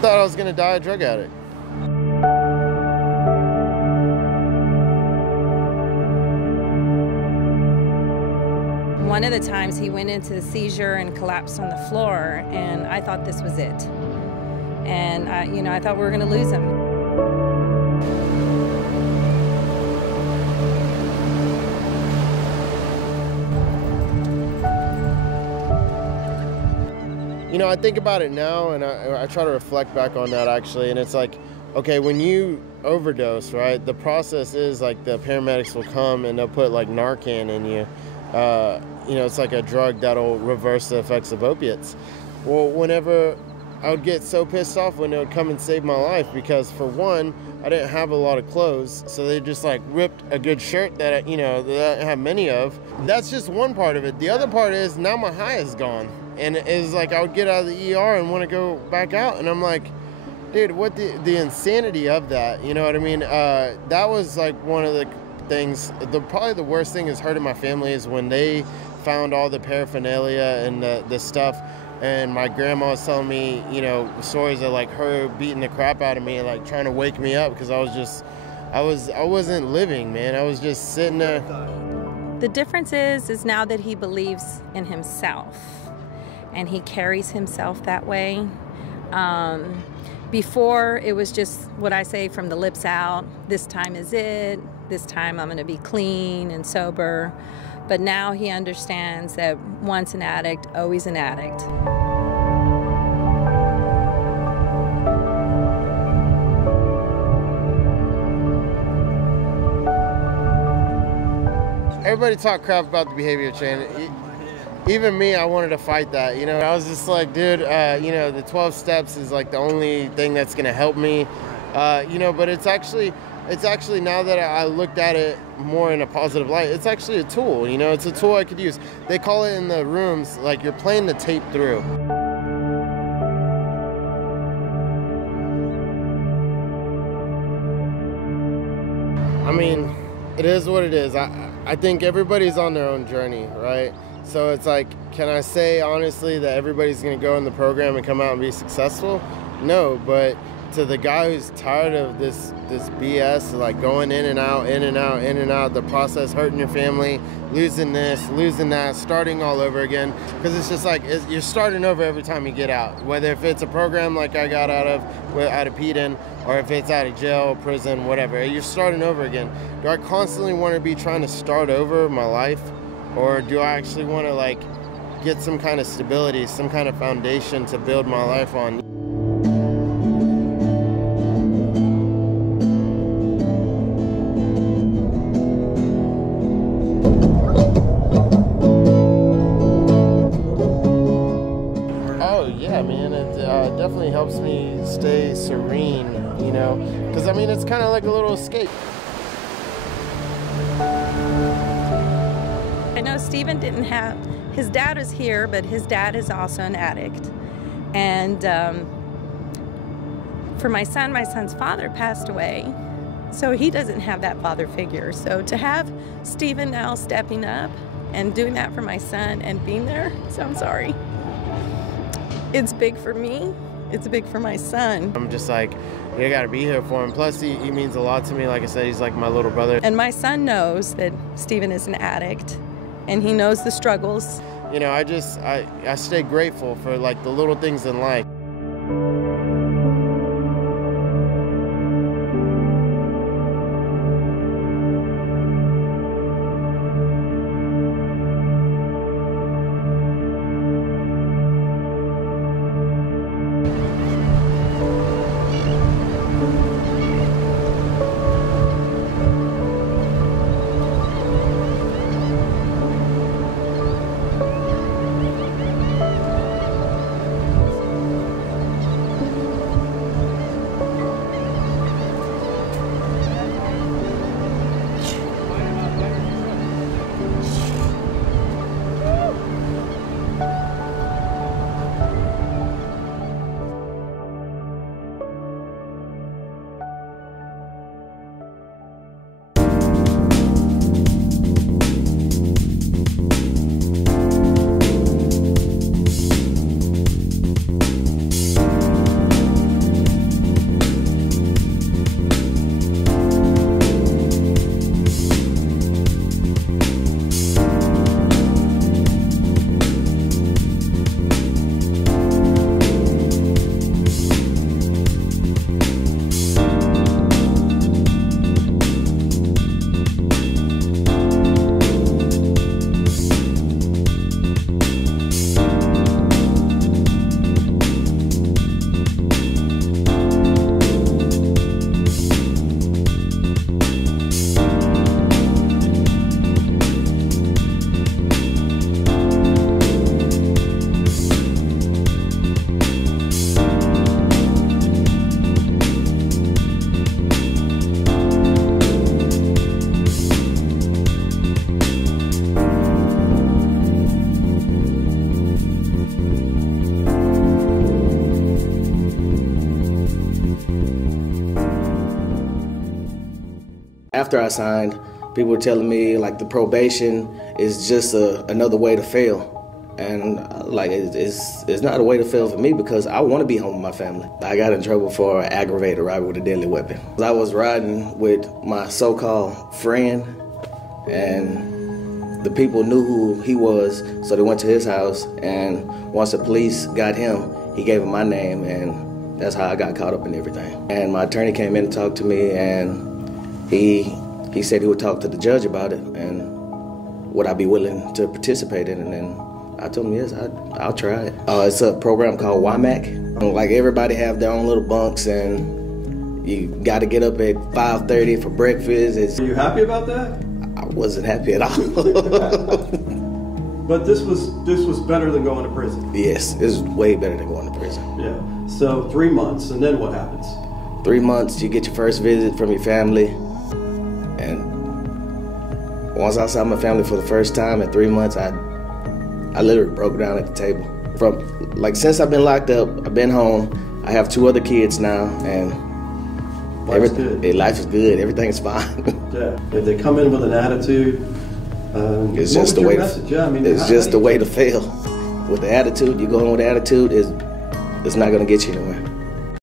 thought I was gonna die a drug addict. One of the times he went into the seizure and collapsed on the floor, and I thought this was it. And I thought we were going to lose him. You know, I think about it now, and I try to reflect back on that actually, and it's like, okay, when you overdose, right, the process is like the paramedics will come and they'll put like Narcan in you. You know, it's like a drug that'll reverse the effects of opiates. Well, whenever I would get so pissed off when they would come and save my life, because for one, I didn't have a lot of clothes, so they just like ripped a good shirt that, you know, that I have many of. That's just one part of it. The other part is now my high is gone. And it's like I would get out of the ER and want to go back out, and I'm like, dude, what the insanity of that, you know what I mean? That was like one of the things. Probably the worst thing is hurting my family is when they found all the paraphernalia and the stuff, and my grandma was telling me, you know, stories of like her beating the crap out of me and like trying to wake me up because I wasn't living, man. I was just sitting there. The difference is now that he believes in himself and he carries himself that way. Before, it was just what I say from the lips out, this time is it, this time I'm gonna be clean and sober. But now he understands that once an addict, always an addict. Everybody talk crap about the behavior change. Even me, I wanted to fight that. You know, I was just like, dude, you know, the 12 steps is like the only thing that's gonna help me. You know, but it's actually now that I looked at it more in a positive light, it's actually a tool. You know, it's a tool I could use. They call it in the rooms like you're playing the tape through. I mean, it is what it is. I think everybody's on their own journey, right? So it's like, can I say honestly that everybody's gonna go in the program and come out and be successful? No, but to the guy who's tired of this BS, like going in and out, in and out, in and out, the process, hurting your family, losing this, losing that, starting all over again, because it's just like, you're starting over every time you get out, whether if it's a program like I got out of Peden, or if it's out of jail, prison, whatever, you're starting over again. Do I constantly want to be trying to start over my life, or do I actually want to like get some kind of stability, some kind of foundation to build my life on? Yeah, man, it definitely helps me stay serene, you know, because I mean, it's kind of like a little escape. I know Stephen didn't have, his dad was here, but his dad is also an addict. And for my son's father passed away, so he doesn't have that father figure. So to have Stephen now stepping up and doing that for my son and being there, so I'm sorry. It's big for me. It's big for my son. I'm just like, you gotta be here for him. Plus, he means a lot to me. Like I said, he's like my little brother. And my son knows that Stephen is an addict, and he knows the struggles. You know, I stay grateful for like the little things in life. After I signed, people were telling me like the probation is just another way to fail. And like it's not a way to fail for me because I want to be home with my family. I got in trouble for aggravated robbery with a deadly weapon. I was riding with my so-called friend, and the people knew who he was, so they went to his house, and once the police got him, he gave them my name, and that's how I got caught up in everything. And my attorney came in and talked to me, and he said he would talk to the judge about it, and would I be willing to participate in it, and then I told him, yes, I'll try it. It's a program called WIMAC. Like everybody have their own little bunks, and you got to get up at 5:30 for breakfast. Are you happy about that? I wasn't happy at all. But this was better than going to prison. Yes, it's way better than going to prison. Yeah. So 3 months, and then what happens? 3 months, you get your first visit from your family, and once I saw my family for the first time at 3 months, I literally broke down at the table. Since I've been locked up, I've been home. I have 2 other kids now, and life is good. Everything's fine. Yeah. If they come in with an attitude, it's just the way. Yeah, I mean, it's just the way to fail. With the attitude, you go in with the attitude, it's not going to get you anywhere.